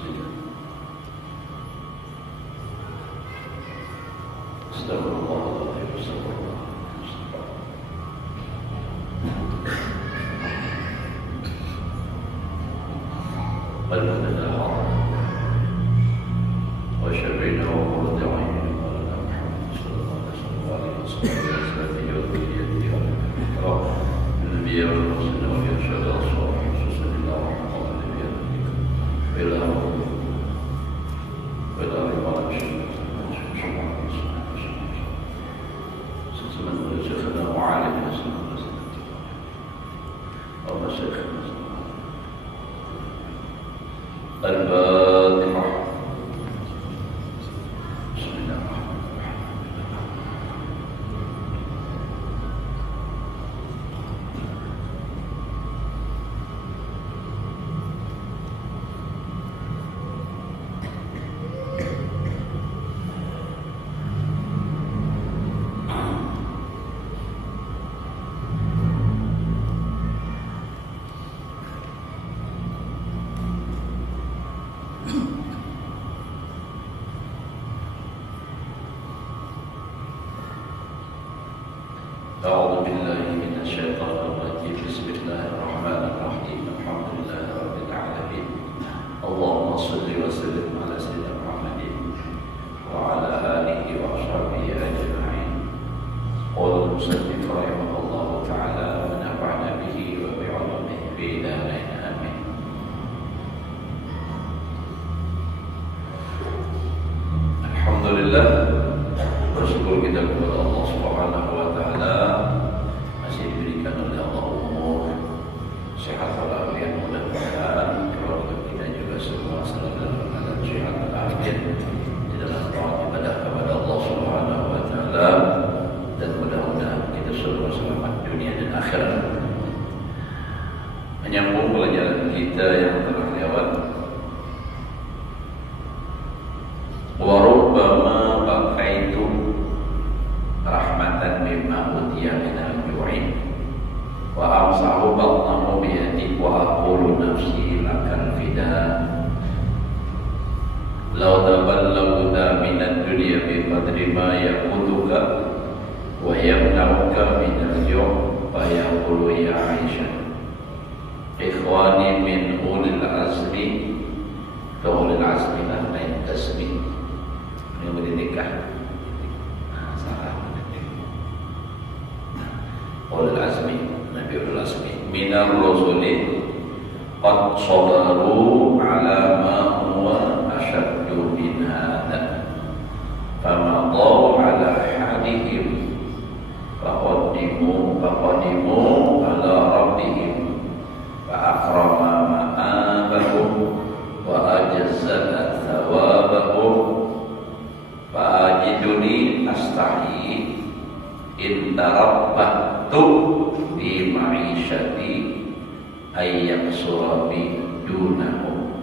Bismillah. Astagfirullahaladzim. Alhamdulillah. Wa syarina wa qurrati a'yun wa lana Muhammad sallallahu alaihi wasallam wa sallallahu alaihi wasallam. Nabiya wa rasulullah wa syahada as-salih sallallahu alaihi wasallam. Bila riwayat sesuatu syekhna wa alim Allah syekhna Al-Fatihah. أعوذ بالله من الشيطان الرجيم. بسم الله الرحمن الرحيم. الحمد لله رب العالمين. اللهم صل وسلم على سيدنا محمد وعلى آله وأصحابه أجمعين. قال المصنف رحمه الله تعالى ونفعنا به وبعلومه في دارين آمين. Alhamdulillah, bersyukur kita kepada Allah Subhanahu wa taala masih diberikan oleh Allah umur, sehat walafiat, mudah-mudahan keluarga kita juga semua selalu dalam keadaan sehat walafiat di dalam taat ibadah kepada Allah Subhanahu wa taala, dan mudah-mudahan kita semua selamat dunia dan akhirat. Menyambung pelajaran kita yang telah lewat, warubbama bakaitu rahmatan mimma utiya minal ju'in wa amsahu batnahu biyadi wa aqulu nafsi lakal fida law taballagta minad dunya bi qadri ma yaqutuka wa yamna'uka minal ju' fa yaqulu ya Aisyah ikhwani min ulil azmi. Ulil azmi lah naik tasmi yang bernikah. Salah. Ulul azmi, Nabi ulul azmi minar rasulin qad sabaru ala ma huwa ashaddu min hadha famadaw ala hadihim faqaddimu ala rabbihim fa akrama ma'abahum wa ajazza thawabahum fa'ajiduni astahi in tarabbatu fi ma'isyati ayyak surabi dunahum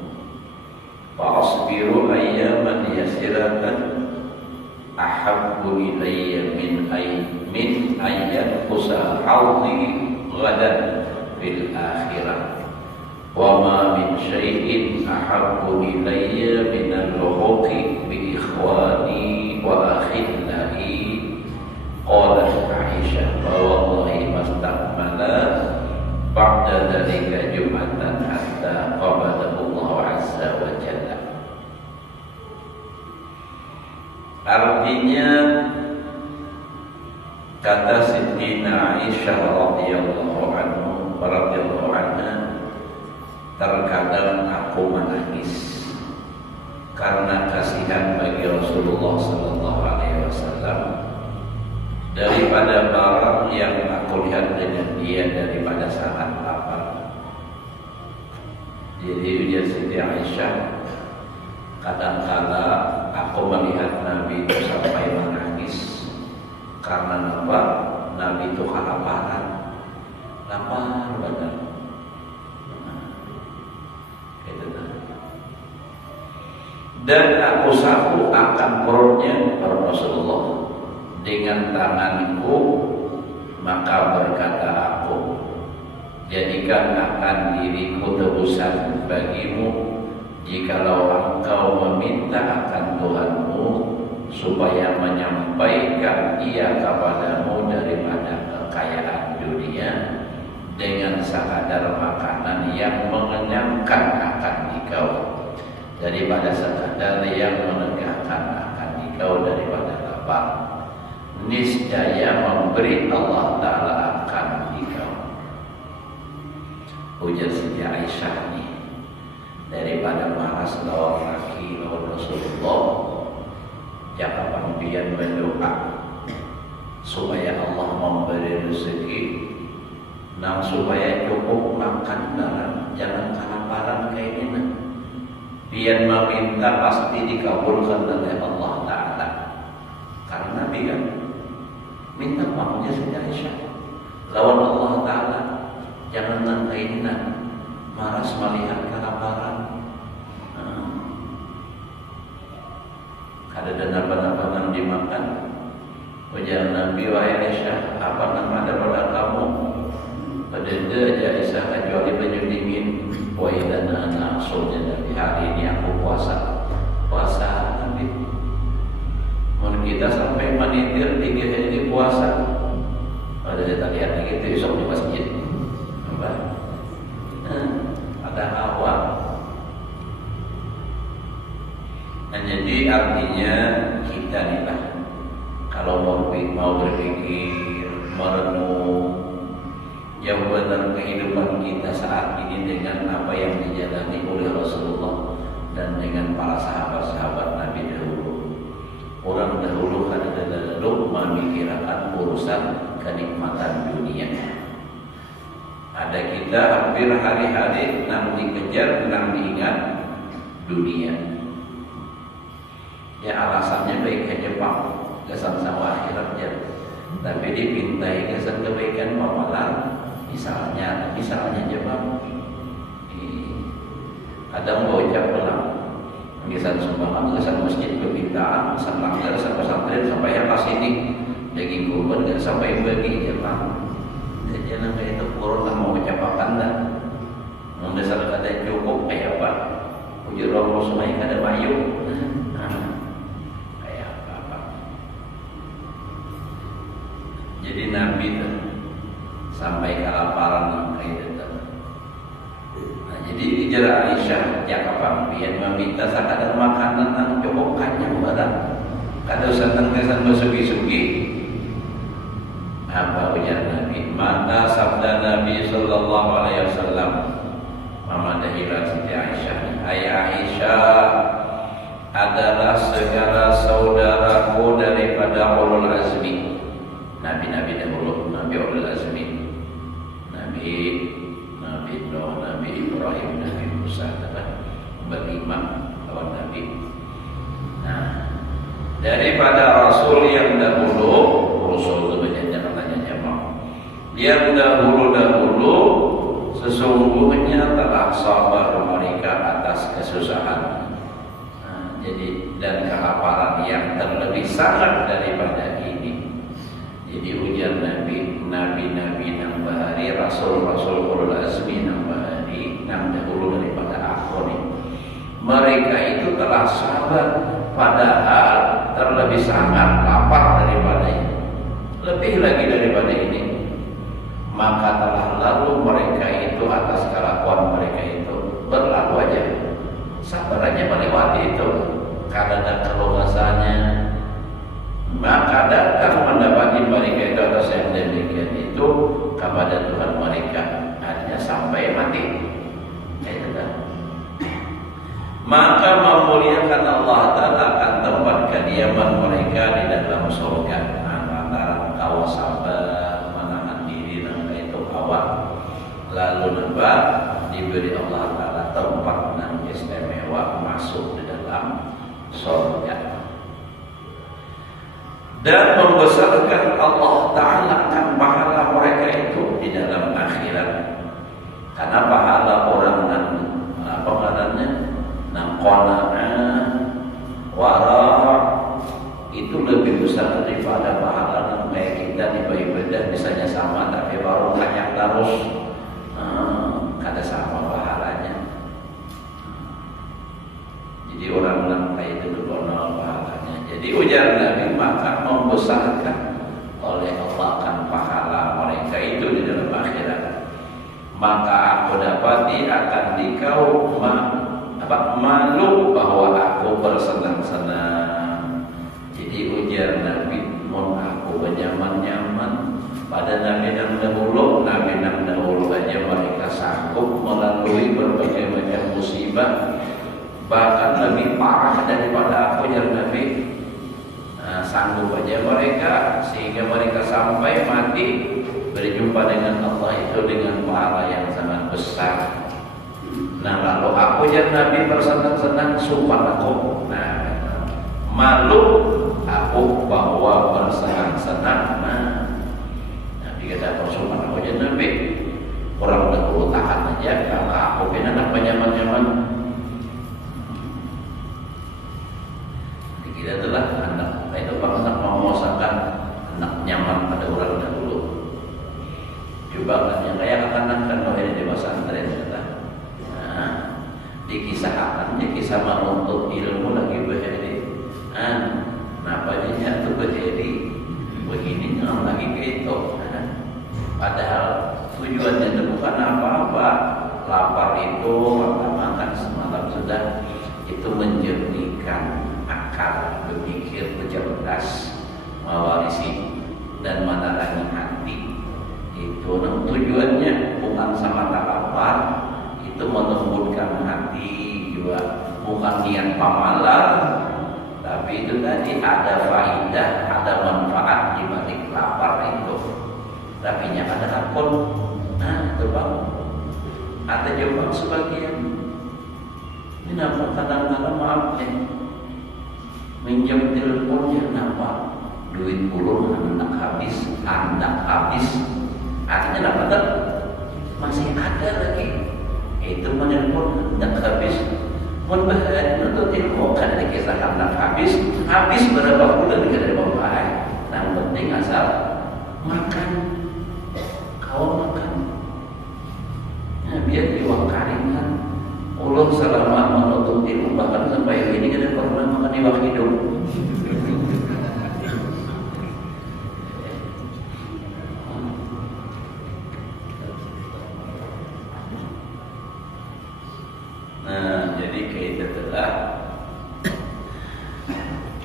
fa'asbiru ayyaman yasiratan ahabbu ilayya min ayyak usahawdi ghadan fil akhirah wa ma min syai'in ahabbu ilayya min al-luhuqi bi ikhwani wa akhillai. Qalat Aisyah wa wallahi mastakmala ba'da dhalika jum'atan hatta qabadahu Allah azza wa jalla. Artinya, kata Sidina Aisyah radhiyallahu anha, terkadang aku menangis karena kasihan bagi Rasulullah sallallahu alaihi wasallam daripada barang yang aku lihat dengan dia daripada sangat lapar. Jadi ujar Siti Aisyah, kadang-kala aku melihat Nabi itu sampai menangis karena apa? Nabi itu kelaparan, lapar banget. Dan aku sapu akan perutnya Rasulullah dengan tanganku, maka berkata aku, jadikan akan diriku tebusan bagimu jikalau engkau meminta akan Tuhanmu supaya menyampaikan ia kepadamu daripada kekayaan dunia dengan sekadar makanan yang mengenyangkan akan engkau, daripada sekadar yang menegakkan akan engkau daripada lapar, niscaya memberi Allah Ta'ala akan engkau. Ujar Siti Aisyah ini, daripada malas lawan laki lawan Rasulullah, jangan pian berdoa supaya Allah memberi rezeki, dan supaya cukup makan dan jangan kelaparan kayak ini. Pian meminta pasti dikabulkan oleh Allah Ta'ala. Karena Nabi kan minta maunya Siti Aisyah lawan Allah Ta'ala, jangan nangkainan malas melihat kelaparan. Ada dana-dana dimakan. Ujar Nabi, wahai Aisyah, apa nama daripada kamu? Pada dia aja Aisyah kecuali baju dingin. Wahai dana nafsunya Nabi, hari ini aku puasa. Puasa Nabi. Mau kita sampai manitir 3 hari puasa. Ada kita lihat gitu esok di masjid. Apa? Ada awal. Nah, jadi artinya kita nih lah, kalau mau berpikir, merenung yang benar kehidupan kita saat ini dengan apa yang dijalani oleh Rasulullah dan dengan para sahabat-sahabat Nabi dahulu. Orang dahulu kan adalah memikirkan urusan kenikmatan dunia. Ada kita hampir hari-hari nang dikejar, nang diingat dunia. Ya alasannya baik ke Jepang, kesan sama akhiratnya. Tapi dipintai kesan kebaikan mawalan, misalnya Jepang. Kadang bocah pulang, kesan sumbangan, kesan masjid kebintaan, kesan langgar, kesan pesantren sampai yang sini daging kurban nggak sampai bagi Jepang. Jadi namanya itu kurang mau ucapakan dah. Mendasar kata cukup kayak apa? Ujur romo semai kada bayu. Jadi Nabi itu sampai kelaparan kayak itu. Nah, jadi ujar Aisyah, ya kapan pian meminta sekadar makanan yang cukup kenyang barang. Kada usah tengkesan bersugi-sugi. Apa ujar Nabi? Maka sabda Nabi sallallahu alaihi wasallam, Mama Dahila Siti Aisyah, ayah Aisyah adalah segala saudaraku daripada ulul azmi. Nabi-nabi dahulu, Nabi ulul azmi, Nabi Nuh, Nabi Ibrahim, Nabi Musa, berlima lawan Nabi. Nah, daripada Rasul yang dahulu, Rasul itu banyak katanya jemaah. Yang dahulu sesungguhnya telah sabar mereka atas kesusahan. Nah, jadi dan kelaparan yang terlebih sangat daripada ini. Jadi ujar Nabi nang bahari, Rasul ulul azmi nang bahari, nang dahulu daripada aku nih. Mereka itu telah sabar, padahal terlebih sangat lapar daripada ini. Lebih lagi daripada ini. Maka telah lalu mereka itu atas kelakuan mereka itu berlalu aja. Sabar aja melewati itu. Karena keluasannya. Maka datang mendapati mereka itu atas yang demikian itu kepada Tuhan mereka hanya sampai mati. Maka memuliakan Allah Ta'ala akan tempat kediaman mereka di dalam surga. Antara kau sabar menahan diri dan itu awal, lalu lebat diberi Allah Ta'ala tempat yang istimewa masuk di dalam surga. Dan membesarkan Allah Ta'ala akan pahala mereka itu di dalam akhirat. Karena pahala orang dan apa katanya nang qanaah wara itu lebih besar daripada pahala kayak kita di ibadah misalnya sama tapi baru banyak terus kada sama pahalanya. aku dapati akan dikau malu bahwa aku bersenang-senang. Jadi ujar Nabi, mun aku benyaman-nyaman pada Nabi yang dahulu aja mereka sanggup melalui berbagai macam musibah, bahkan lebih parah daripada aku ujar Nabi. Sanggup aja mereka sehingga mereka sampai mati berjumpa dengan Allah itu dengan pahala yang sangat besar. Nah lalu aku yang Nabi bersenang-senang sumpah aku, malu aku bahwa bersenang-senang. Nabi kata aku sumpah aku yang Nabi, orang dahulu tahan aja kalau aku kena anak nyaman-nyaman. Kita adalah anak itu bangsa memuasakan anak nyaman pada orang dahulu. Coba kan yang kayak akan kalau ini di pesantren kata. Dikisahkan kisah menuntut ilmu lagi berjadi. Kenapa dia tuh berjadi begini lagi gitu. Padahal tujuannya itu bukan apa-apa. Lapar itu makan semalam sudah itu menjernihkan akal, berpikir, bercerdas, mewarisi dan menerangi hati. Itu tujuannya bukan semata lapar, itu melembutkan hati juga, bukan niat pamalar, tapi itu tadi ada faidah, ada manfaat di balik lapar itu. Tapi nya ada akun, itu bang, ada jawab sebagian. Ini nampak kadang-kadang maaf minjam teleponnya kenapa? Duit puluh hendak habis. Artinya dapat masih ada lagi. Itu menelpon hendak habis. Membahas untuk ilmu kan ada kisah hendak habis berapa bulan tidak ada membahas. Yang penting asal makan. Kau makan. Biar diwakarin kan. Allah selama menutup ilmu bahkan sampai ini kita pernah makan iwak hidup. Jadi kita telah.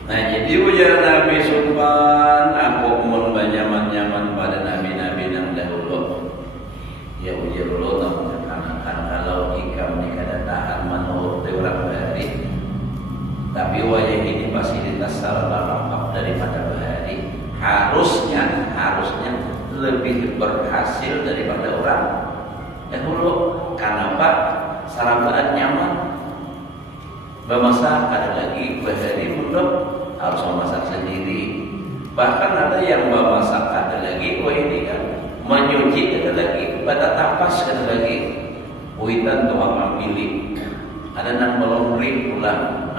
Jadi ujar Nabi Subhan, aku mun banyaman-nyaman pada nabi-nabi yang dahulu. Ya ujar Allah kalau ikam nikah tahan menurut orang bahari, tapi wajah ini fasilitas sarana lengkap daripada bahari. Harusnya lebih berhasil daripada orang dahulu. Kenapa? Sarabaan nyaman. Memasak ada lagi bahari mundur harus memasak sendiri. Bahkan ada yang memasak ada lagi, ini kan menyuci ada lagi, pada tapas ada lagi. Kuitan tukang milik, ada nang melomri pulang.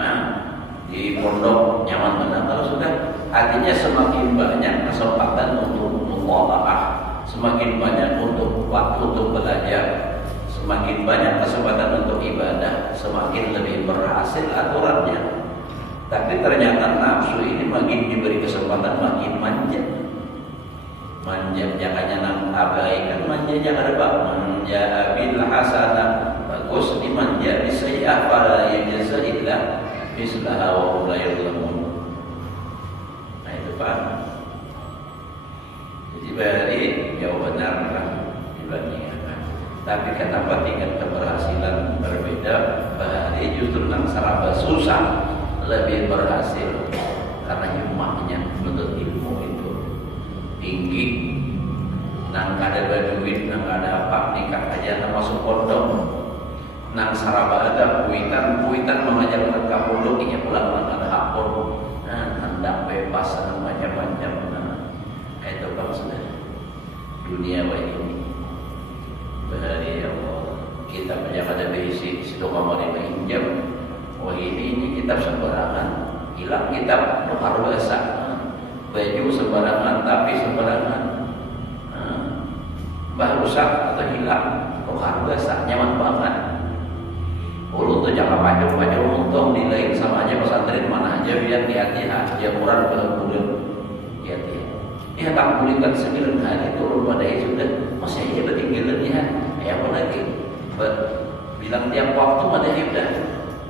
Di pondok nyaman mana kalau sudah, artinya semakin banyak kesempatan untuk muqalah, semakin banyak untuk waktu untuk belajar, semakin banyak kesempatan untuk ibadah, semakin lebih berhasil aturannya. Tapi ternyata nafsu ini makin diberi kesempatan makin manja. Jangan nang abaikan manja, jangan ada manja bil hasanah bagus di manja bisa ya para yang jasa illa mislaha wa la yuzlamun. Itu Pak. Jadi bari jauh benar lah dibandingkan. Tapi kenapa tingkat keberhasilan berbeda? Bahari justru nang saraba susah lebih berhasil karena hikmahnya menuntut ilmu itu tinggi. Nang kada duit, nang ada apa nikah aja masuk pondok. Nang saraba ada kuitan mengajarkan kapunduk ini pulang nang ada hapun. Hendak bebas nang macam-macam. Itu bang sudah dunia ini. Bahari Allah kita banyak ada basic situ kamu diminjam. Ini kitab sembarangan, hilang kitab luar biasa. Baju sembarangan, tapi sembarangan. Rusak atau hilang, luar biasa, nyaman banget. Ulu tuh jangan pacul-pacul untung dilain sama aja pesantren mana aja biar hati-hati jamuran bulan-bulan. Ya tak pulihkan 9 hari turun pada sudah masih aja ketinggalan ya. Apa lagi? bilang tiap waktu ada ibadah.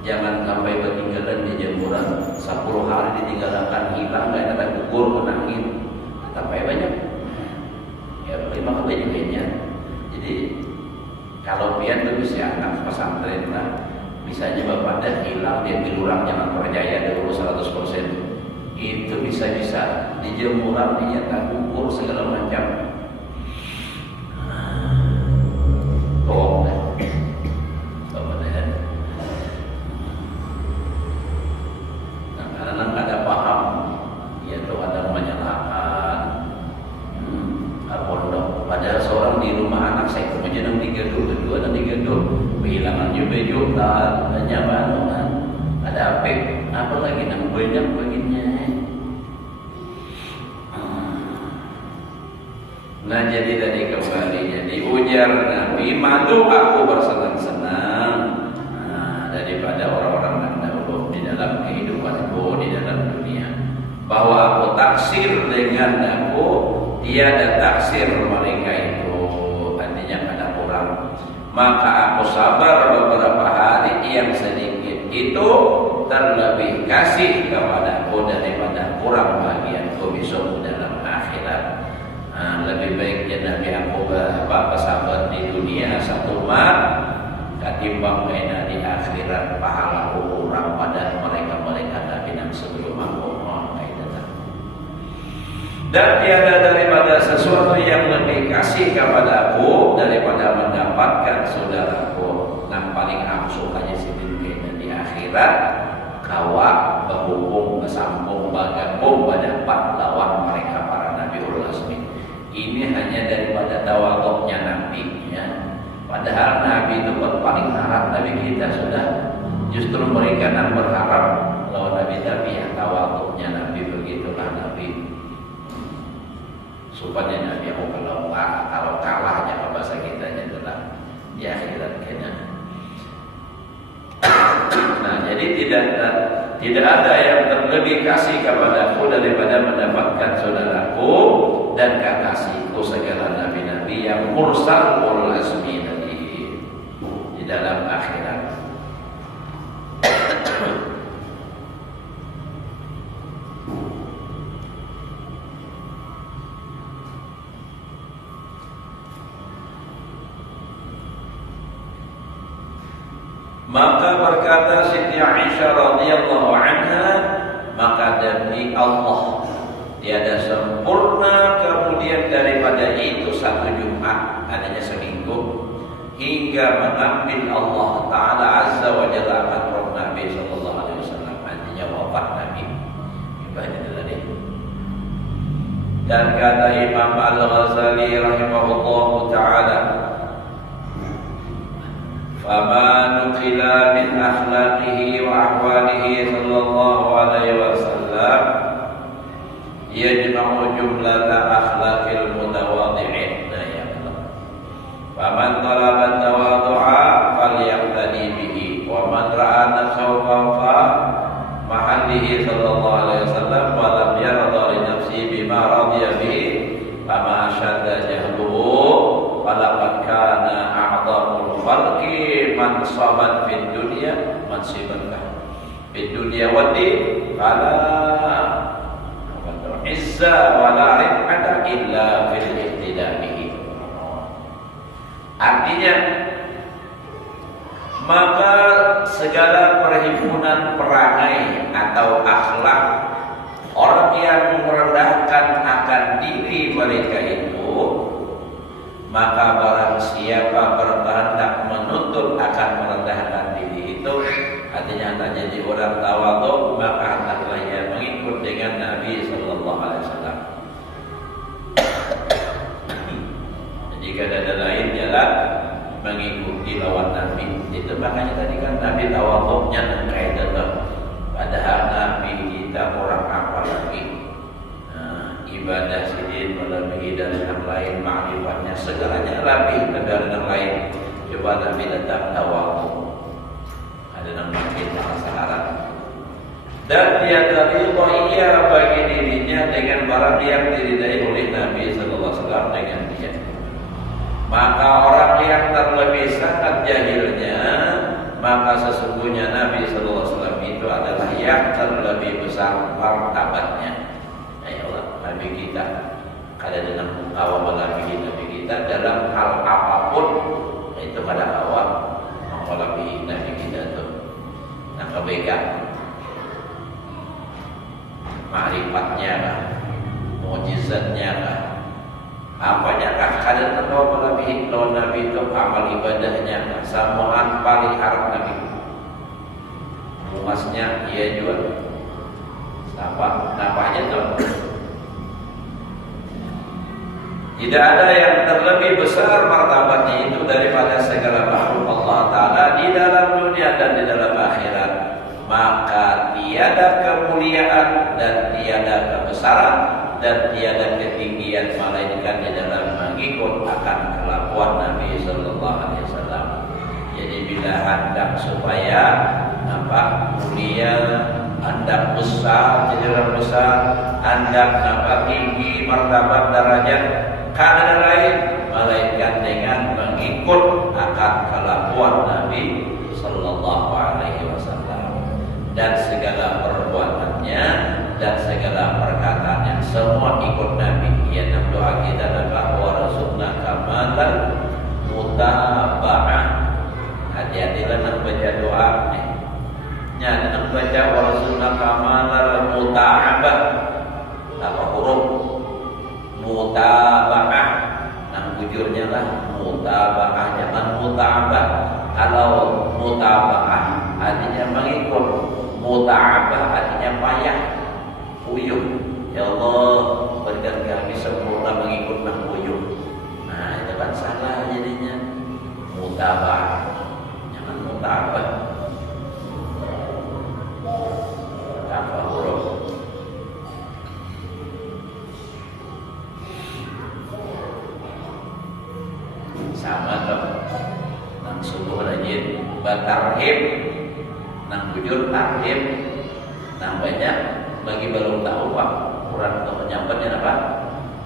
Jangan sampai ketinggalan di jemuran 10 hari ditinggalkan hilang, nggak ada gugur menangin. Sampai banyak. Ya maka banyak-banyak. Jadi kalau pian tuh bisa anak pesantren lah. Misalnya bapak dan hilang dia bilurang jangan percaya dulu 100%. Itu bisa-bisa di jemuran dia tak gugur segala macam. Nah jadi tadi kembalinya diujar Nabi, madu aku bersenang-senang daripada orang-orang yang dahulu di dalam kehidupanku di dalam dunia, bahwa aku taksir dengan aku tiada taksir mereka itu, artinya ada kurang, maka aku sabar beberapa hari yang sedikit itu terlebih kasih kepadaku daripada kurang bagianku besok dalam akhirat. Lebih baiknya Nabi aku bersabar di dunia satu mat ketimbang kena di akhirat pahala kurang pada mereka Nabi yang sebelum aku dan tiada daripada sesuatu yang lebih kasih kepada aku daripada mendapatkan saudaraku yang paling aku sukanya sendiri di akhirat kawa berhubung bersambung bergabung mendapat lawan mereka para Nabiul Azmi. Ini hanya daripada tawaduknya Nabi ya. Padahal Nabi itu paling harap Nabi kita sudah justru mereka yang berharap lawan Nabi yang tawaduknya Nabi begitulah Nabi supaya Nabi aku kalau kalahnya bahasa kita adalah di akhirat kena. Nah jadi tidak ada yang terlebih kasih kepadaku daripada mendapatkan saudaraku dan kekasihku segala nabi-nabi yang mursal ulul azmi tadi di dalam akhirat. Maka berkata Siti Aisyah radhiyallahu anha, maka demi Allah tiada sempurna kemudian daripada itu satu Jumat, adanya seminggu, hingga mengambil Allah Ta'ala Azza wa Jalla akan roh Nabi sallallahu alaihi wasallam, artinya wafat Nabi. Ibadah tadi. Dan kata Imam Al-Ghazali rahimahullahu ta'ala, فَمَا نُقِلَ مِنْ أَخْلَاقِهِ وَأَحْوَالِهِ صلى الله عليه وسلم يَجْمَعُ جُمْلَةَ أَخْلَاقِ الْمُتَوَاضِعِينَ فَمَنْ طَلَبَ التَّوَاضُعَ فَلْيَقْتَدِي بِهِ وَمَنْ رَأَى نَفْسَهُ فَوْقَ مَحَلِّهِ صلى الله عليه وسلم وَلَمْ يَرْضَ لِنَفْسِهِ بِمَا رَضِيَ بِهِ فَمَا أَشَدَّ جَهْلُهُ وَلَقَدْ كَانَ أَعْظَمُ الْخَلْقِ مَنْصَبًا فِي الدُّنْيَا مَنْصِبًا فِي الدُّنْيا وَالدِّينِ فَلَا عِزَّ وَلَا رِفْعَةَ إِلَّا فِي الِاقْتِدَاءِ بِهِ. Artinya, maka segala perhimpunan perangai atau akhlak orang yang merendahkan akan diri mereka itu, maka barang siapa berkehendak menuntut akan merendahkan diri itu, artinya hendak jadi orang tawadhu, maka hendaklah ia mengikut dengan Nabi sallallahu alaihi wasallam. Jika ada lain jalan mengikuti lawan Nabi. Itu makanya tadi kan Nabi tawadhunya dan kaitannya. Padahal Nabi kita orang apa lagi? Ibadah sidin melebihi dari yang lain, makrifatnya segalanya lebih dari yang lain. Coba Nabi tetap tawadhu. Ada namanya bahasa Arab. Dan tiada ridha ia bagi dirinya dengan barang yang diridai oleh Nabi sallallahu alaihi wasallam dengan dia. Maka orang yang terlebih sangat jahilnya, maka sesungguhnya Nabi sallallahu alaihi wasallam itu adalah yang terlebih besar martabatnya. Ayolah Nabi kita, kada dengan awal Nabi kita dalam hal apapun itu pada awal mengolahi Nabi kita itu. Nah, kebaikan, ma'rifatnya lah, mukjizatnya lah, apanya kah kada terbawa Nabi itu amal ibadahnya kah, samaan paling harap Nabi luasnya ia juga nampaknya tuh tidak ada yang terlebih besar martabatnya itu daripada segala makhluk Allah Ta'ala di dalam dunia dan di dalam akhirat. Maka tiada kemuliaan dan tiada kebesaran dan tiada ketinggian melainkan di dalam mengikut akan kelakuan Nabi sallallahu alaihi wasallam. Jadi bila hendak supaya mulia, hendak besar, jadi orang besar, hendak tinggi martabat derajat, kada lain melainkan dengan mengikut akan kelakuan Nabi sallallahu alaihi wasallam. Dan segala perbuatannya dan segala perkataannya semua ikut Nabi. Ya, dalam doa kita adalah warzuqna kamalan mutaba'ah. Hati-hatilah nak baca doa nih. Nya nak baca warzuqna kamalan mutaba'ah. Apa huruf mutaba'ah? Nang bujurnya lah mutaba'ah, jangan mutaba'ah. Kalau mutaba'ah artinya mengikut, muta'abah artinya payah, puyuh. Ya Allah, berikan kami sempurna mengikut puyuh. Nah, itu kan salah jadinya. Mutabah, jangan mutabah. Apa huruf? Sama tuh. Nang subuh rajin batarhib, nang bujur tarhib, nang banyak bagi belum tahu Pak, kurang tahu penyampainya apa?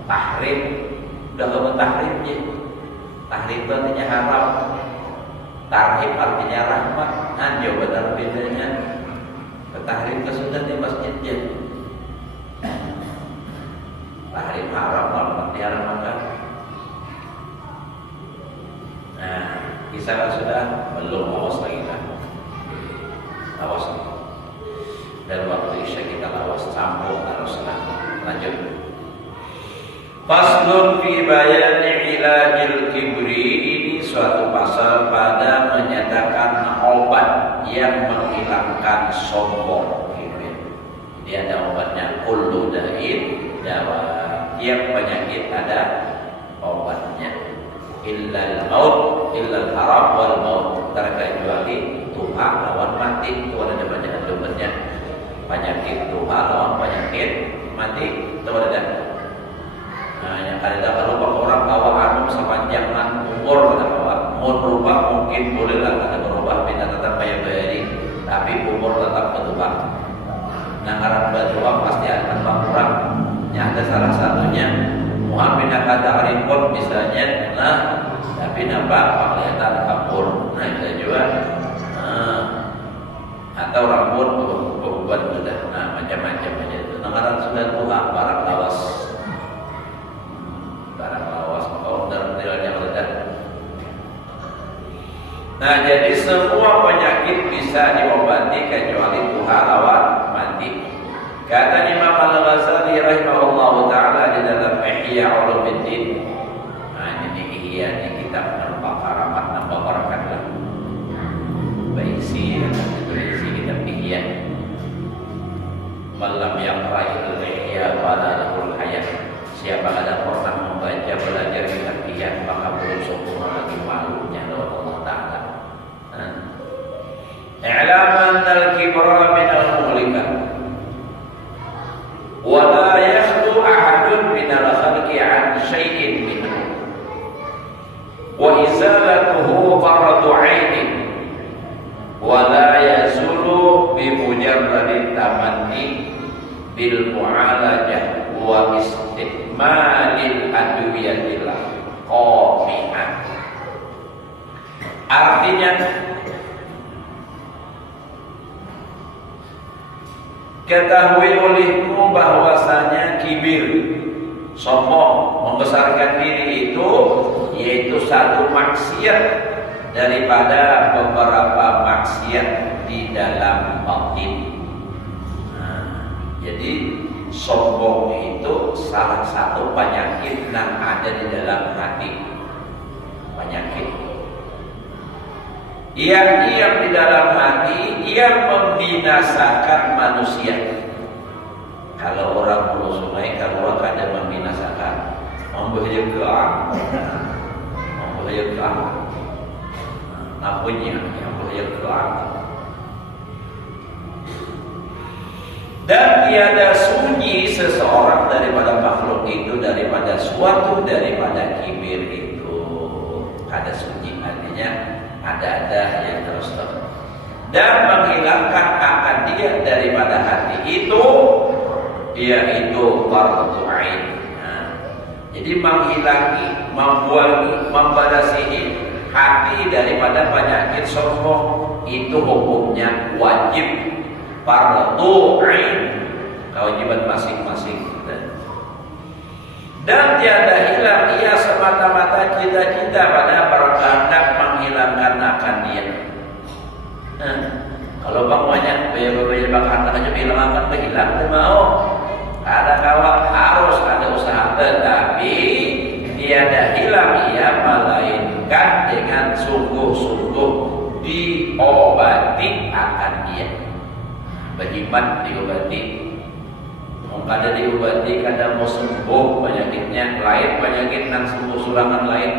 Tahrim, udah kamu tahrim je. Tahrim itu artinya haram, tarhib artinya rahmat. Anjau benar bedanya. Tahrim itu sudah di masjid je. Tahrim haram, rahmat diharamkan. Nah, kisah sudah belum, awas lagi lah. Awas. Dan waktu Isya kita awas, sambung teruslah. Lanjut. Faslun fi bayani ilajil kibri. Ini suatu pasal pada menyatakan obat yang menghilangkan sombong. Jadi ada obatnya. Kullu da'in dawa. Tiap penyakit ada obatnya. Illal maut, illal haram wal maut. Terkecuali tuha lawan mati. Itu ada banyak obatnya. Penyakit tuha lawan penyakit mati. Itu ada. Nah, yang ada kalau orang bawa anu sepanjang umur kata bawa mau berubah mungkin bolehlah kata berubah, kita tetap bayar-bayari, tapi umur tetap berubah. Nah, karena berubah pasti akan berkurang. Yang ada salah satunya Muhammad kata Arifun misalnya, nah tapi nampak kelihatan kapur, nah bisa juga. Atau rambut berubah sudah, nah macam-macam aja itu. Nah, karena sudah tua barang lawas. Kalau nilainya meledak. Nah, jadi semua penyakit bisa diobati kecuali tuha lawan mati. Kata Imam Al-Ghazali rahimahullah taala di dalam Ihya Ulumuddin. Nah, jadi Ihya ini kitab nambah karamat, nambah barakat lah. Berisi kitab Ihya. Malam yang terakhir Ihya pada lahul hayat. Siapa ada pernah membaca belajar kitab Ihya maka belum sempurna lagi malunya Allah Ta'ala. I'laman al-kibra min al-muhlikat wa la yakhlu ahadun min al-khalqi an syai'in minhu wa izalatuhu fardu 'ainin wa la yazulu bi mujarradit tamanni bil mu'alajah wa istikmalil adwiyatil qami'ah. Artinya ketahui olehmu bahwasanya kibir, sombong, membesarkan diri itu yaitu satu maksiat daripada beberapa maksiat di dalam batin. Jadi sombong itu salah satu penyakit yang ada di dalam hati. Penyakit yang di dalam hati yang membinasakan manusia. Kalau orang Pulau Sungai kalau ada membinasakan, membahayakan, namanya membahayakan. Dan tiada sunyi seseorang daripada makhluk itu, daripada suatu, daripada kibir itu. Ada sunyi, artinya ada yang terus dan menghilangkan akan dia daripada hati itu, yaitu fardu ain. Jadi menghilangi, membuangi, membarasihi hati daripada penyakit sombong itu hukumnya wajib, fardu ain, kewajiban masing-masing. Dan tiada hilang ia semata-mata cita-cita pada berkehendak menghilangkan akan dia. Kalau bang banyak banyak bakal aja bilang akan berhilang, dia mau. Ada kawan harus ada usaha, tetapi tiada hilang ia melainkan dengan sungguh-sungguh diobati akan dia. Berjimat diobati. Kada diobati, kada mau sembuh penyakitnya, lain penyakit yang sembuh sulangan lain,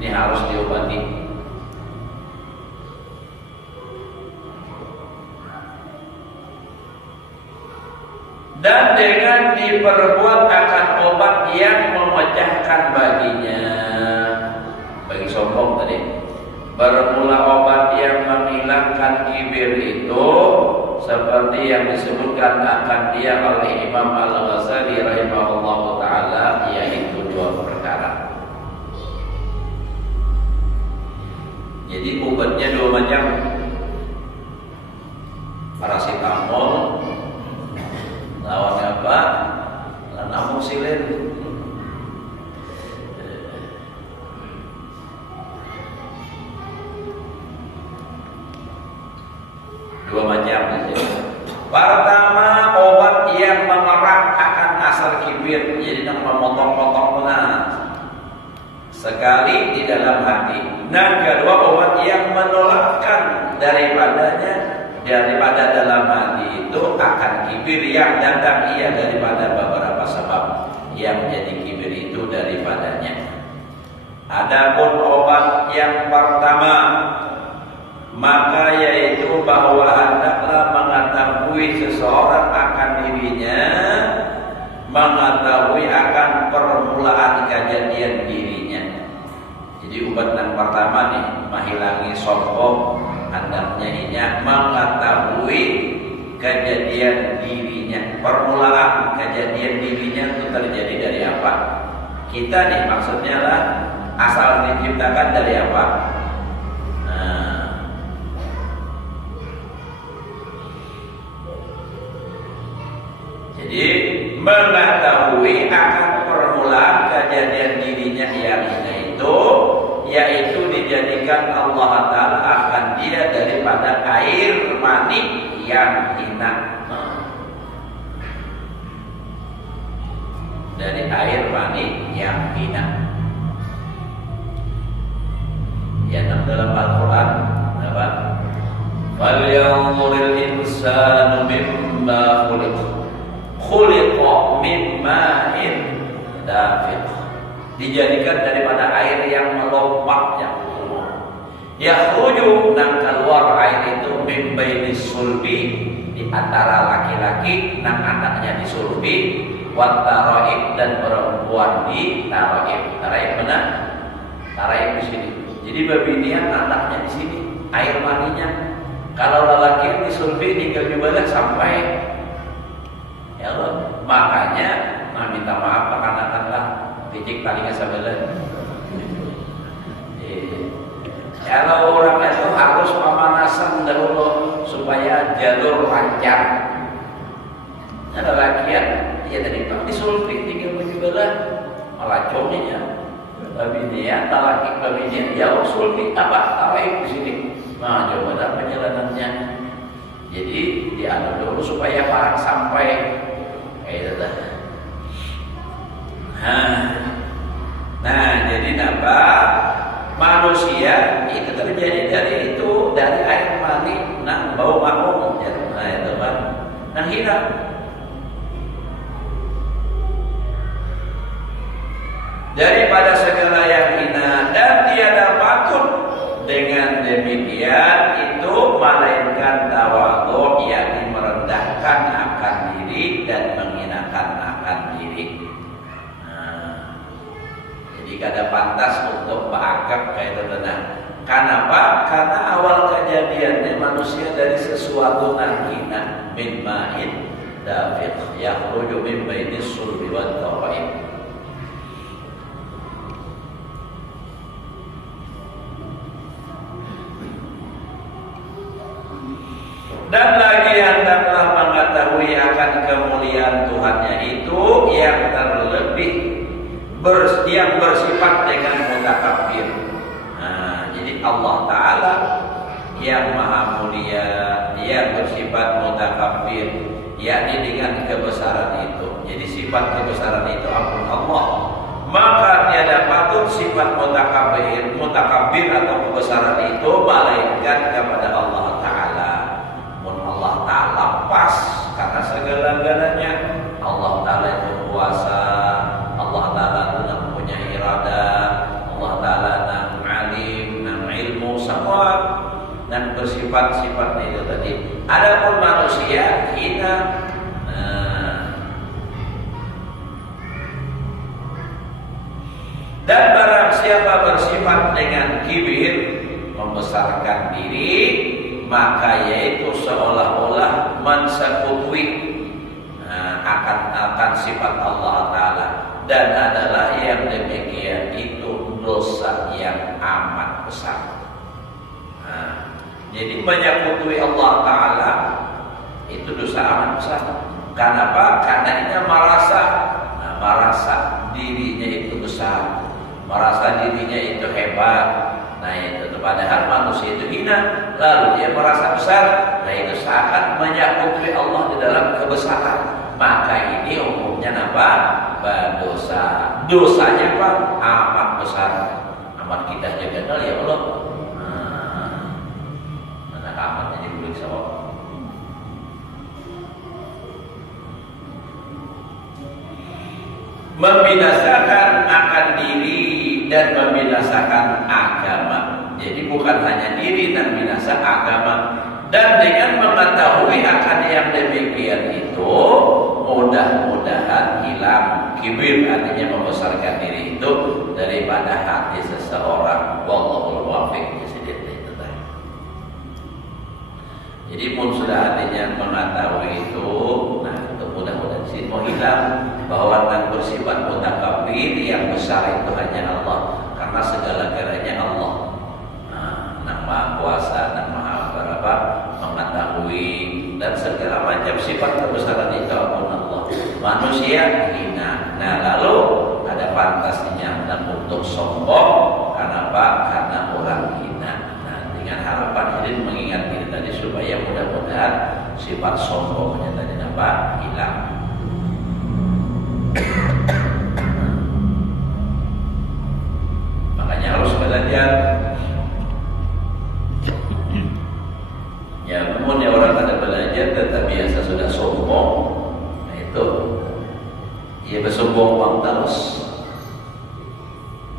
ini harus diobati. Dan dengan diperbuat akan obat yang memecahkan baginya, bagi sombong tadi, bermula obat yang menghilangkan kibir itu seperti yang disebutkan akan dia oleh Imam Al-Ghazali rahimahullah ta'ala, yaitu dua perkara. Jadi obatnya dua macam, paracetamol lawan apa? Lawan amoxicillin. Dua macam. Pertama, obat yang mengerat akan asal kibir, jadi memotong-potong sekali di dalam hati. Dan kedua, obat yang menolakkan daripada dalam hati itu akan kibir yang datang ia daripada beberapa sebab yang menjadi kibir itu daripadanya. Adapun obat yang pertama, maka yaitu bahwa hendaklah mengetahui seseorang akan dirinya, mengetahui akan permulaan kejadian dirinya. Jadi obat yang pertama nih, menghilangi sombong, hendaknya ini mengetahui kejadian dirinya. Permulaan kejadian dirinya itu terjadi dari apa? Kita nih maksudnya lah asal diciptakan dari apa? Jadi mengetahui akan permulaan kejadian dirinya yang ini itu, yaitu dijadikan Allah Ta'ala akan dia daripada air mani yang hina. Dari air mani yang hina. Ya, dalam Al-Quran apa? Falyanzuril insanu mimma khuliqa min ma'in dafiq, dijadikan daripada air yang melompat, yang yakhruju, nang keluar air itu min bainis sulbi, di antara laki-laki nang anaknya di sulbi, wat taraib, dan perempuan di taraib. Taraib mana? Taraib di sini. Jadi babinian anaknya di sini, air maninya. Kalau lelaki di sulbi tinggal juga sampai. Ya Allah, makanya minta maaf karena titik talinya sebelah. Kalau orang itu harus pemanasan dahulu supaya jalur lancar. Ada lakian, ya tadi Pak disulfit 37 malah cowoknya. Babinya, talaki babinya, jauh sulfit apa? Tawaib di sini. Nah, coba dah perjalanannya. Jadi diadu dulu supaya barang sampai. Kayak itu. Nah, jadi apa? Manusia itu terjadi dari air mani, nah bau makmum, ya, nah itu kan, nah hilang. Daripada segala yang hina dan tiada patut dengan demikian itu melainkan tawadhu, yakni merendahkan akan diri dan menghinakan akan diri. Jadi kada pantas untuk berakap kayak tenang. Kenapa? Karena awal kejadiannya manusia dari sesuatu hina min ma'in dafiq yakhruju min bainis sulbi wat taraib. Dan lagi hendaklah mengetahui akan kemuliaan Tuhannya itu yang terlebih yang bersifat dengan mutakabbir. Nah, jadi Allah Ta'ala yang maha mulia, yang bersifat mutakabbir, yakni dengan kebesaran itu. Jadi sifat kebesaran itu ampun Allah. Maka tiada patut sifat mutakabbir atau kebesaran itu melainkan kepada Allah Ta'ala. Allah Ta'ala pas karena segala-galanya. Allah Ta'ala itu kuasa, Allah Ta'ala itu punya iradah, Allah Ta'ala yang alim, yang ilmu semua dan bersifat-sifatnya itu tadi. Adapun manusia hina, dan barang siapa bersifat dengan kibir, membesarkan diri, maka yaitu seolah-olah mensekutukan akan sifat Allah Ta'ala, dan adalah yang demikian itu dosa yang amat besar. Jadi menyekutukan Allah Ta'ala itu dosa amat besar. Kenapa? Karena dia merasa dirinya itu besar, merasa dirinya itu hebat. Nah itu padahal manusia itu hina, lalu dia merasa besar. Nah itu seakan menyekutukan Allah di dalam kebesaran. Maka ini hukumnya apa? Berdosa. Dosanya apa? Amat besar. Amat kita jaga ya Allah. Mana amat jadi boleh sawab. Membinasakan akan diri dan membinasakan agama. Jadi bukan hanya diri dan binasa agama. Dan dengan mengetahui akan yang demikian itu, mudah-mudahan hilang kibir, artinya membesarkan diri itu daripada hati seseorang. Wallahul muwaffiq. Jadi pun sudah artinya mengetahui itu, nah itu mudah-mudahan sih mau hilang bahwa yang bersifat mutakabbir yang besar itu hanya Allah, karena segala-galanya Allah. Nah, maha kuasa dan maha mengetahui dan segala macam sifat kebesaran itu Allah. Manusia hina. Nah lalu ada pantasnya dan untuk sombong. Kenapa? Karena orang hina. Nah dengan harapan ini mengingat diri tadi supaya mudah-mudahan sifat sombongnya tadi apa? Hilang. Makanya harus belajar. Ya, namun ya orang kada belajar tetap biasa sudah sombong. Nah itu, ia bersombong bang terus.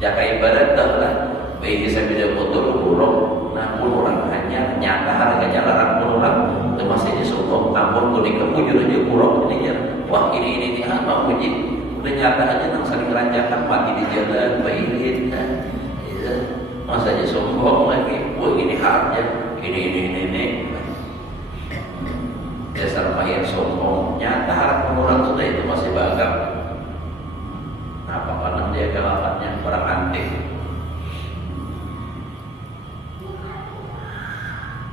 Jaka ibarat dah lah. Baik saya bila motor burung, nah pun orang hanya nyata harganya larang pun orang itu masih disombong. Ampun kuning kebujur aja burung ini ya. Wah ini apa puji? Udah nyata aja nang saling ranjakan mati di jalan bayirin. Masa aja sombong lagi. Wah ini harga. Ini. Dasar pahir sombong. Nyata harap orang itu masih bagam. Apa karena dia kelapannya orang antik.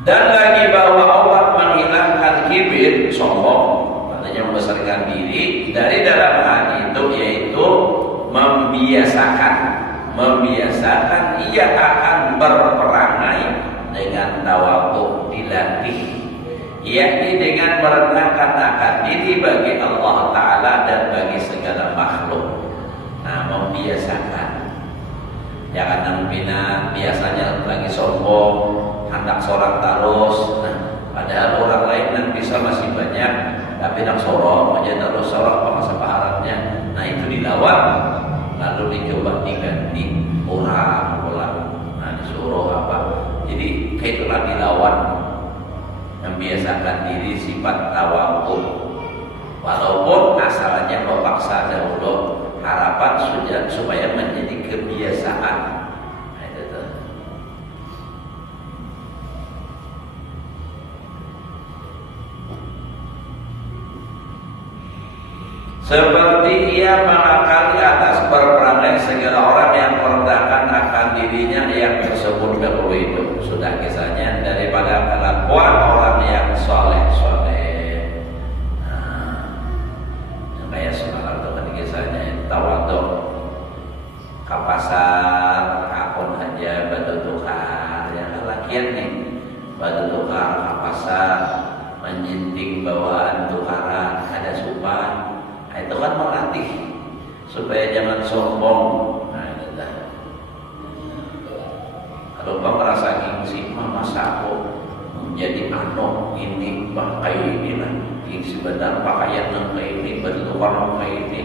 Dan lagi bahwa obat menghilangkan kibir, sombong, artinya membesarkan diri, dari dalam hal itu yaitu membiasakan ia akan berperangai dengan tawadhu, dilatih, yakni dengan merendahkan diri bagi Allah Ta'ala dan bagi segala makhluk. Nah, membiasakan. Jangan nambina biasanya lagi sombong, hendak sorang terus. Nah, padahal orang lain yang bisa masih banyak, tapi nak sorong aja terus, sorong apa masa paharannya. Nah, itu dilawan, lalu dicoba diganti orang. Nah, disuruh apa? Jadi itulah dilawan. Membiasakan diri sifat tawadhu, walaupun asalnya memaksa dahulu, harapan supaya menjadi kebiasaan. Seperti ia mengakali atas berperangai segala orang yang merendahkan akan dirinya yang tersebut dahulu itu. Sudah kisahnya daripada kelakuan orang yang soleh. Nah, kayak semalam itu kan kisahnya tawadhu, ke pasar, akun aja batu tukar, ya lakian nih batu tukar ke pasar, menjinting bawaan tukaran, ada supan. Nah, itu kan melatih supaya jangan sombong. Nah, itu dah. Kalau bang merasa gengsi, masa aku menjadi anom ini pakai inilah, ini sebenarnya pakaian yang kayak ini, bertukar kayak ini,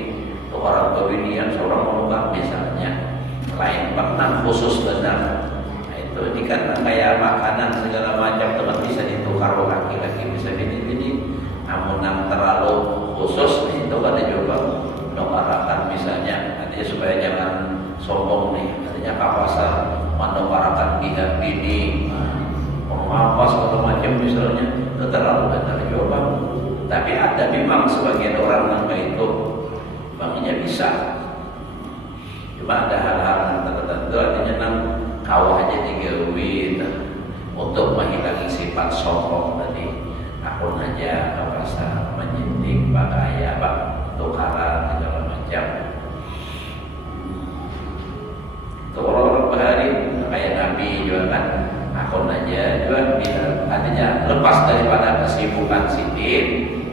tukaran kewinian seorang mengubah misalnya, lain pernah khusus benar. Nah, itu dikatakan kayak makanan segala macam itu kan bisa ditukar laki-laki, bisa bini-bini. Namun yang terlalu khusus itu kan dicoba menukarakan misalnya, artinya supaya jangan sombong nih, artinya kapasar menukarakan pihak bini, apa segala macam misalnya, itu terlalu benar coba. Tapi ada memang sebagian orang yang kayak itu bangnya bisa, cuma ada hal-hal yang tertentu, artinya nang kawah aja digawi untuk menghilangi sifat sombong tadi. Akun aja kapasa menjinting pakai apa tukaran segala macam. Orang bahari kayak Nabi juga kan, akun aja juga bila artinya lepas daripada kesibukan sidin,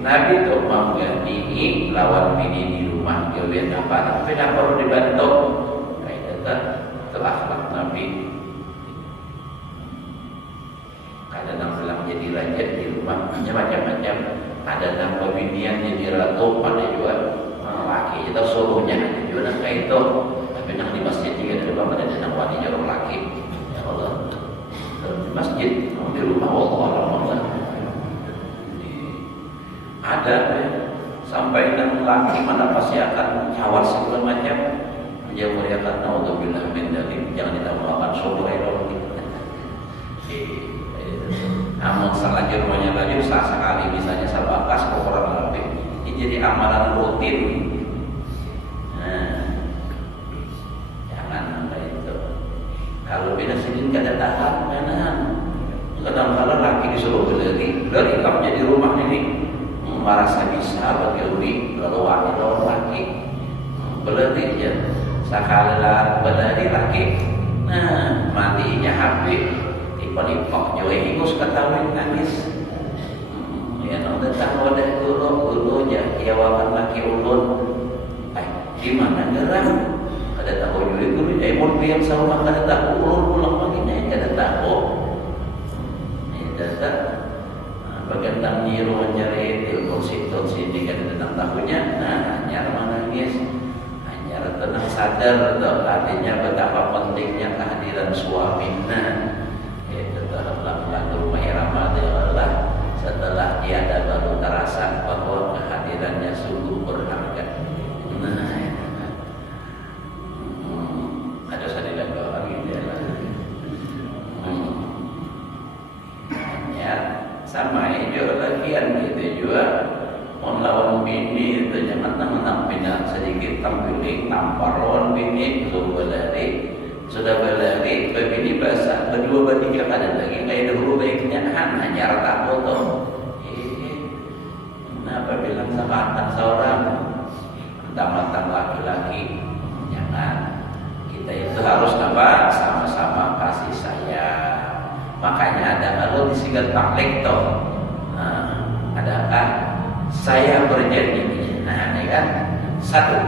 Nabi tuh mengganti lawan bini di rumah jauhin apa, tapi tidak perlu dibantu. Kayak itu telah Nabi. Ada yang bilang jadi raja di rumah, macam-macam. Ada yang pembinian jadi ratu, ada juga laki. Kita suruhnya ada juga kayak itu. Tapi yang di masjid juga ada yang wanita orang laki. Ya Allah, di masjid, di rumah Allah. Ada sampai yang laki mana pasti akan cawat segala macam. Dia muliakan naudzubillah min dzalik, jangan ditambahkan suruh itu. Namun selagi rumahnya baju sah sekali, misalnya sabakas ke orang lebih, ini jadi amalan rutin. Nah, jangan sampai itu. Kalau beda sini nggak ada tahan, mana? Kadang-kadang laki disuruh beli kamu jadi rumah ini merasa bisa bagi lalu wanita lawan laki beli aja sekali beli laki. Nah, matinya habis. Palipok juga ingus ketahuin nangis. Ya nonton tahu ada guru jawaban laki ulun. Di mana gerang? Ada tahu juga guru. Mun pian sama kada tahu ulun pulang lagi kada tahu. Ini dasar. Bagian tang nyiru mencari ilmu situ sini kada tentang tahunya. Nah, hanya menangis. Hanya tenang sadar artinya betapa pentingnya kehadiran suami. Nah, setelah tiada baru terasa bahwa kehadirannya sungguh berharga. Ada sedih lagi orang ini ya sama itu lagian gitu juga melawan bini itu jangan menang sedikit tampilin tampar lawan bini sudah berlari bini basah berdua bertiga ada lagi kayak dahulu baiknya makan seorang mentang-mentang laki-laki. Jangan. Kita itu harus apa? Sama-sama kasih sayang. Makanya ada kalau disingkat taklek toh. Nah, ada kan? Saya berjanji. Nah, ini kan satu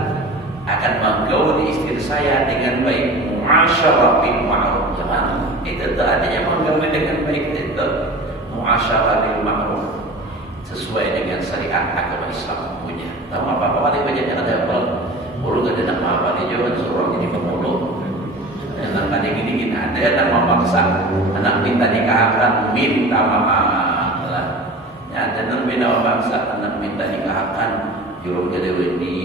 akan menggauli istri saya dengan baik, muasyarah bil ma'ruf. Jangan. Itu artinya menggauli dengan baik itu muasyarah bil ma'ruf sesuai dengan syariat agama Islam punya. Tahu apa-apa dia baca jangan ada apa. Urut ada nama apa dia juga suruh jadi pemulung. Anak ada gini-gini ada yang memaksa anak minta nikahkan, minta maaf lah. Ya ada yang memaksa anak minta nikahkan, jurung jadi ini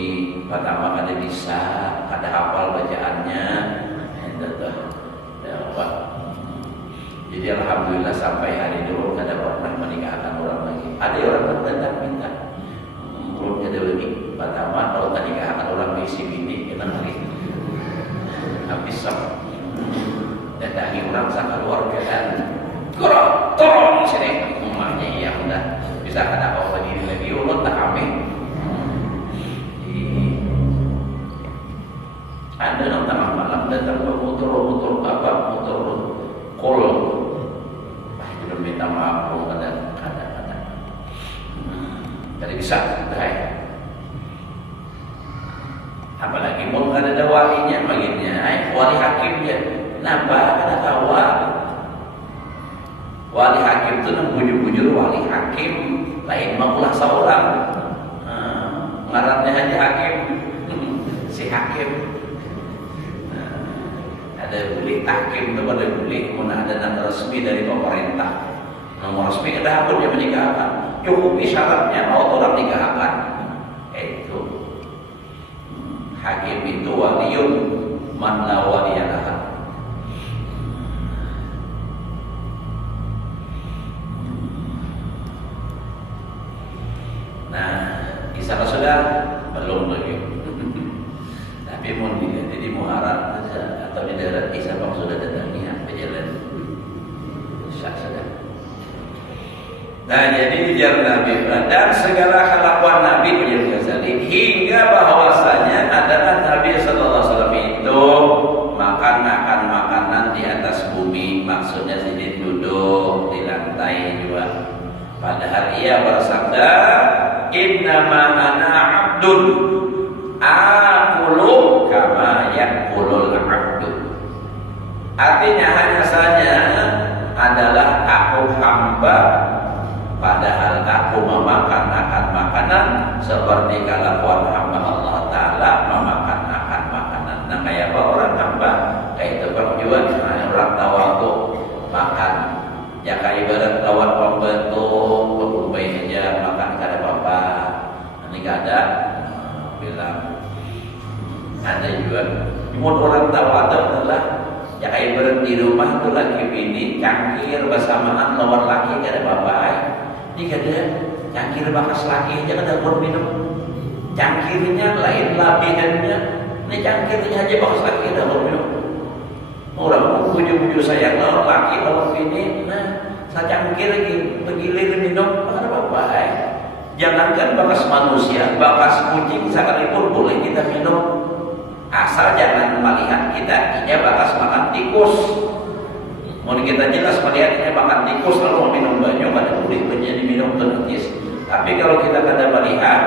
pertama kada bisa, kada hafal bacaannya, apa. Jadi alhamdulillah sampai hari dulu kada pernah menikahkan orang lagi. Ada orang yang minta, belum jadi ini. Pertama kalau tadi nikahkan orang misi bini kita lagi habis sok datangi orang sama keluarga dan turun sini rumahnya ya udah bisa kada apa diri lagi ulun tak kami. Ada yang tengah malam datang motor kol. Itu minta maaf kada. Jadi bisa dah. Apalagi mau ada walinya bagiannya, wali hakimnya nambah ada kawan. Wali hakim itu bujur-bujur wali hakim lain maulah seorang. Ngarannya hanya hakim si hakim. Ada boleh hakim itu ada boleh mana ada nama resmi dari pemerintah. Nomor resmi ada pun dia menikahkan. Cukup syaratnya mau orang nikahkan. Itu hakim itu waliyun man la waliyalah. Nah, kisah sudah belum lagi. Tapi mau dilihat di muharam saja atau di daerah kisah sudah datangi berjalan. Sudah. Nah, jadi ujar Nabi dan segala kelakuan Nabi ujar Ghazali hingga bahwasanya adalah Nabi sallallahu alaihi wasallam itu makan makanan di atas bumi, maksudnya sedih duduk di lantai juga. Padahal ia bersabda, "Innama ana 'abdun aqulu kama yaqulul 'abdu." Artinya hanya saja adalah aku hamba, padahal aku memakan makanan seperti kelakuan hamba Allah Ta'ala memakan makanan. Nah kayak apa orang hamba? Kayak itu juga orang tawadhu makan. Ya kayak ibarat lawan pembantu berubah aja makan kada apa-apa. Ini kada bilang ada juga. Cuma orang tawadhu adalah ya kayak ibarat di rumah tuh lagi bini cangkir bersamaan lawan laki kada apa-apa. Ini kada cangkir bakas laki aja kada buat minum. Cangkirnya lain labihannya. Ini cangkirnya aja bakas laki kada buat minum. Orang puju-puju sayang lawan laki lawan bini. Nah, saya cangkir lagi begilir minum kada apa-apa. Jangankan bakas manusia, bakas kucing sekalipun boleh kita minum. Asal jangan melihat kita ini bakas makan tikus. Mau kita jelas melihatnya makan tikus lalu mau minum banyak pada boleh menjadi minum tentis. Tapi kalau kita kada melihat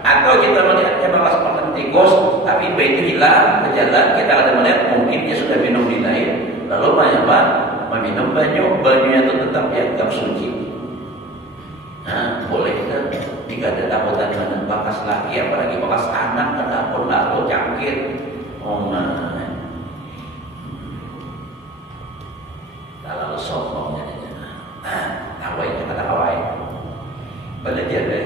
atau kita melihatnya bakas makan tikus tapi baiknya hilang berjalan kita kada melihat mungkin dia sudah minum di lain lalu banyak meminum banyunya itu tetap dianggap suci. Nah boleh kan jika ada takutan dengan bakas laki apalagi bakas anak kada pun lalu cangkir. Oh nah lalu sombongnya awalnya kata awal belajar deh.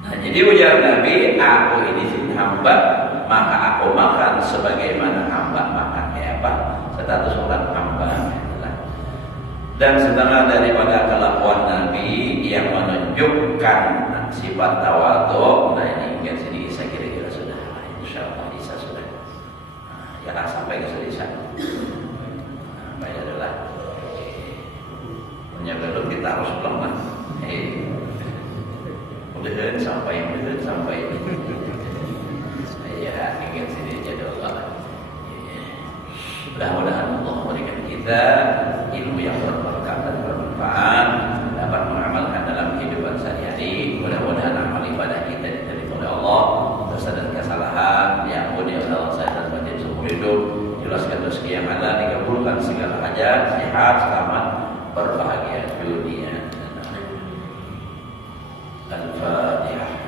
Nah jadi ujar Nabi, aku ini hamba maka aku makan sebagaimana hamba makan. Kayak apa? Status orang hamba. Dan setengah daripada kelakuan Nabi yang menunjukkan sifat tawadhu. Nah ini mungkin sedikit saya kira-kira sudah. Insyaallah bisa sudah. Jangan sampai kesedihan. Baik adalah punya belum kita harus pelan. kita ilmu yang berberkah dan bermanfaat, dapat mengamalkan dalam kehidupan sehari-hari. Mudah-mudahan amal ibadah kita diterima oleh Allah, dosa dan kesalahan diampuni oleh Allah dan batin seumur hidup, jelaskan rezeki yang ada, dikabulkan segala hajat, sehat, selamat, berbahagia dunia dan akhirat. Al-Fatihah.